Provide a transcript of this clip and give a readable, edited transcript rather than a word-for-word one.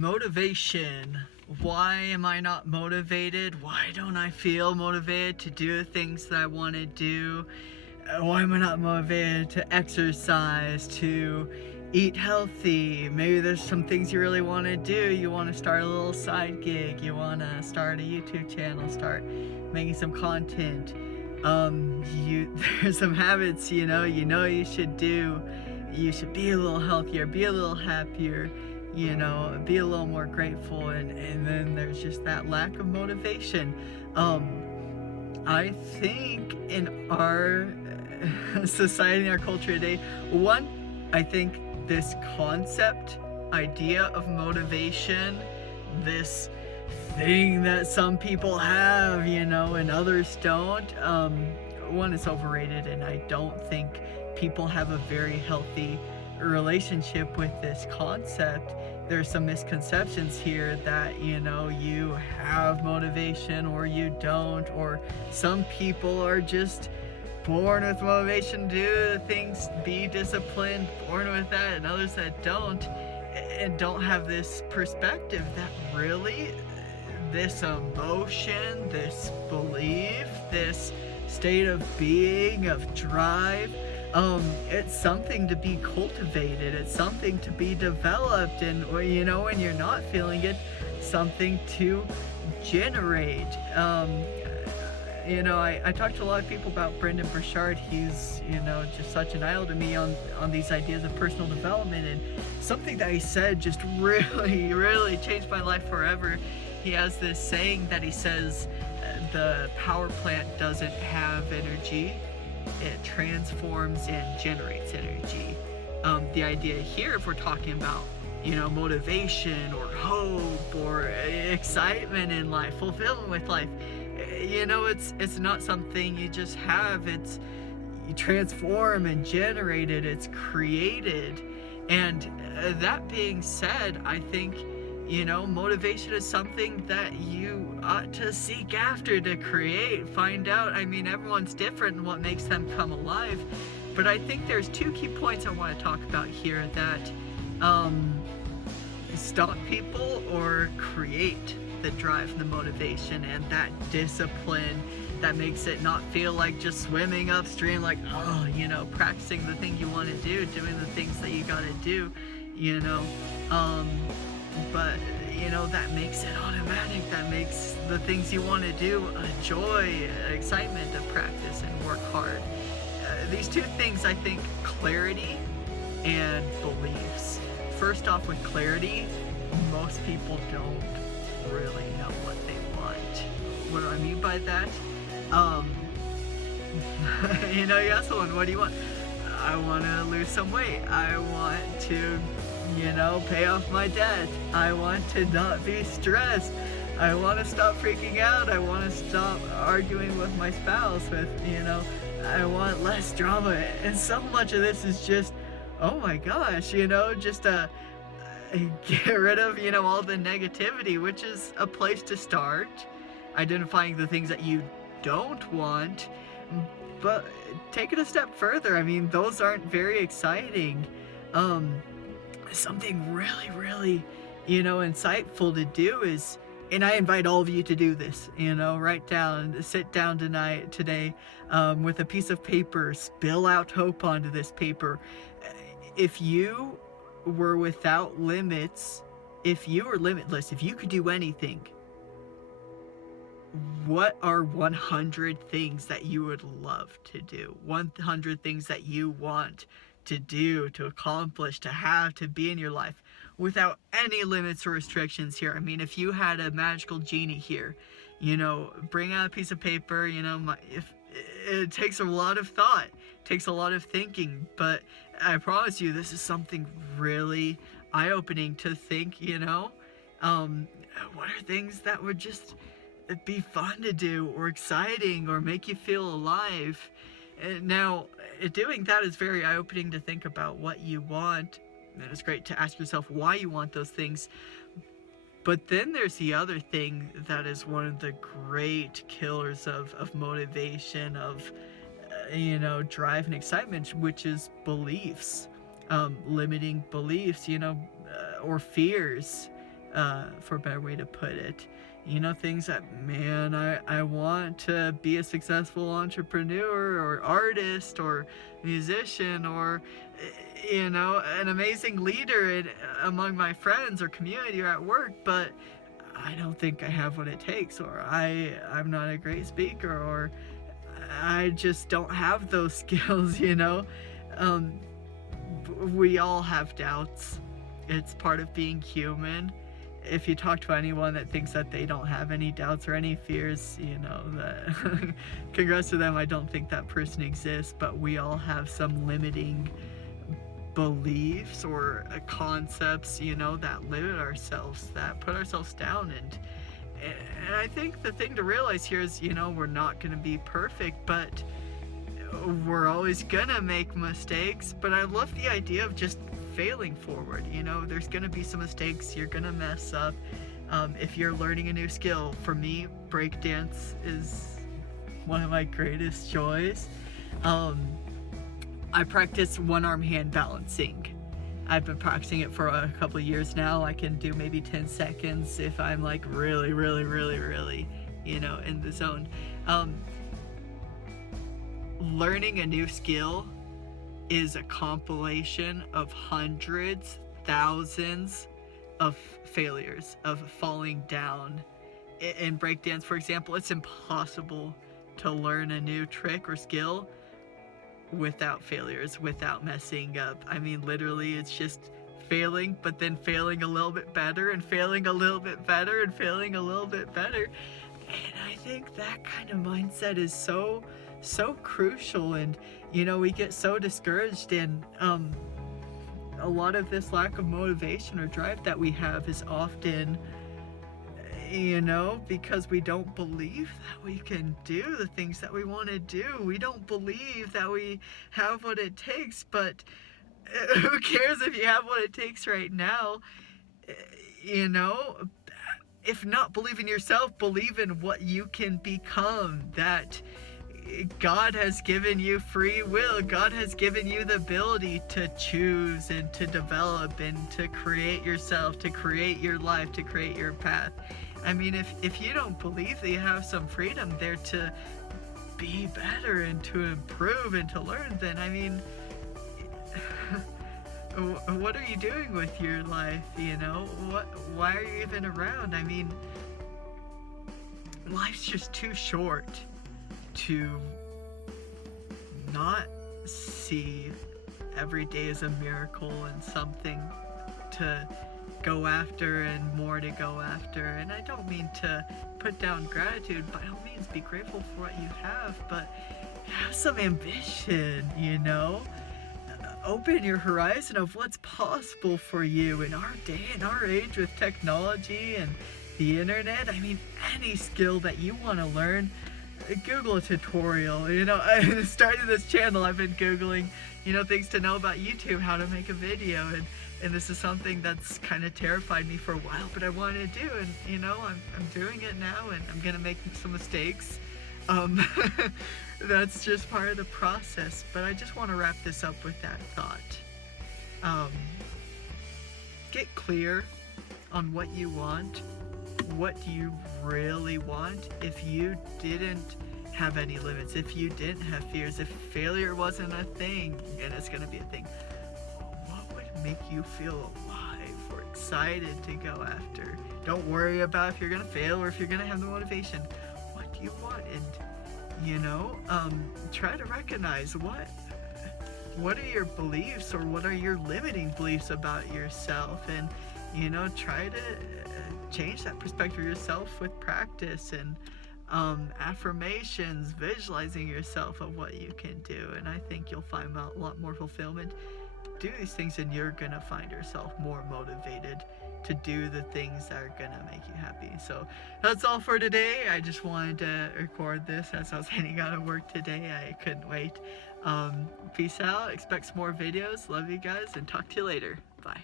Motivation. Why am I not motivated? Why don't I feel motivated to do the things that I want to do? Why am I not motivated to exercise, to eat healthy? Maybe there's some things you really want to do. You want to start a little side gig. You want to start a YouTube channel, start making some content. There's some habits, you should do. You should be a little healthier, be a little happier, be a little more grateful, and then there's just that lack of motivation. I think in our society, in our culture today, I think this idea of motivation, this thing that some people have, and others don't, it's overrated, and I don't think people have a very healthy relationship with this concept. There's some misconceptions here that you have motivation or you don't, or some people are just born with motivation to do things, be disciplined, born with that, and others that don't, and don't have this perspective that really this emotion, this belief, this state of being, of drive, it's something to be cultivated, it's something to be developed, and when you're not feeling it, something to generate. I talked to a lot of people about Brendon Burchard. He's just such an idol to me on these ideas of personal development, and something that he said just really changed my life forever. He has this saying that he says, the power plant doesn't have energy, it transforms and generates energy. The idea here, if we're talking about motivation or hope or excitement in life, fulfillment with life, it's not something you just have. You transform and generate it, it's created. And that being said, I think motivation is something that you ought to seek after, to create, find out. I mean, everyone's different in what makes them come alive, but I think there's two key points I want to talk about here that stop people or create the drive, the motivation, and that discipline that makes it not feel like just swimming upstream, like, practicing the thing you want to do, doing the things that you got to do, but that makes it automatic, that makes the things you want to do a joy, excitement to practice and work hard. These two things, I think, clarity and beliefs. First off, with clarity, most people don't really know what they want. What do I mean by that? You ask someone, what do you want? I want to lose some weight. I want to pay off my debt. I want to not be stressed. I want to stop freaking out. I want to stop arguing with my spouse. I want less drama. And so much of this is just, oh my gosh, just get rid of, all the negativity, which is a place to start. Identifying the things that you don't want, but take it a step further. I mean, those aren't very exciting. Something really, insightful to do is, and I invite all of you to do this, sit down today, with a piece of paper, spill out hope onto this paper. If you were without limits, if you were limitless, if you could do anything, what are 100 things that you would love to do? 100 things that you want to do, to accomplish, to have, to be in your life without any limits or restrictions here. I mean, if you had a magical genie here, bring out a piece of paper, if it takes a lot of thought, takes a lot of thinking, but I promise you this is something really eye-opening to think, what are things that would just be fun to do or exciting or make you feel alive? Now, doing that is very eye-opening to think about what you want, and it's great to ask yourself why you want those things. But then there's the other thing that is one of the great killers of motivation, of drive and excitement, which is beliefs, limiting beliefs, or fears. for a better way to put it. Things that, man, I want to be a successful entrepreneur or artist or musician or, an amazing leader among my friends or community or at work, but I don't think I have what it takes, or I'm not a great speaker, or I just don't have those skills, We all have doubts. It's part of being human. If you talk to anyone that thinks that they don't have any doubts or any fears, that congrats to them. I don't think that person exists, but we all have some limiting beliefs or concepts, that limit ourselves, that put ourselves down. And I think the thing to realize here is, we're not going to be perfect, but we're always gonna make mistakes. But I love the idea of just failing forward. There's gonna be some mistakes, you're gonna mess up. If you're learning a new skill, for me, breakdance is one of my greatest joys. I practice one-arm hand balancing. I've been practicing it for a couple of years now. I can do maybe 10 seconds if I'm like really, really, really, really, in the zone. Learning a new skill is a compilation of hundreds, thousands of failures, of falling down. In breakdance, for example, it's impossible to learn a new trick or skill without failures, without messing up. I mean, literally, it's just failing, but then failing a little bit better, and failing a little bit better, and failing a little bit better. And I think that kind of mindset is so crucial. And we get so discouraged, and a lot of this lack of motivation or drive that we have is often because we don't believe that we can do the things that we want to do. We don't believe that we have what it takes. But who cares if you have what it takes right now? If not believe in yourself, believe in what you can become. That God has given you free will. God has given you the ability to choose and to develop and to create yourself, to create your life, to create your path. I mean, if you don't believe that you have some freedom there to be better and to improve and to learn, then, I mean, what are you doing with your life, Why are you even around? I mean, life's just too short to not see every day as a miracle and something to go after and more to go after. And I don't mean to put down gratitude. By all means, be grateful for what you have, but have some ambition, Open your horizon of what's possible for you in our day and our age with technology and the internet. I mean, any skill that you want to learn, Google a tutorial. I started this channel, I've been Googling, things to know about YouTube, how to make a video, and this is something that's kind of terrified me for a while, but I wanted to do, and I'm doing it now, and I'm gonna make some mistakes. That's just part of the process. But I just want to wrap this up with that thought. Get clear on what you want. What do you really want? If you didn't have any limits, if you didn't have fears, if failure wasn't a thing, and it's gonna be a thing, what would make you feel alive or excited to go after? Don't worry about if you're gonna fail or if you're gonna have the motivation. What do you want? And try to recognize what are your beliefs, or what are your limiting beliefs about yourself, and try to change that perspective of yourself with practice and affirmations, visualizing yourself of what you can do. And I think you'll find a lot more fulfillment. Do these things, and you're gonna find yourself more motivated to do the things that are gonna make you happy. So that's all for today. I just wanted to record this as I was heading out of work today. I couldn't wait. Peace out. Expect some more videos. Love you guys, and talk to you later. Bye.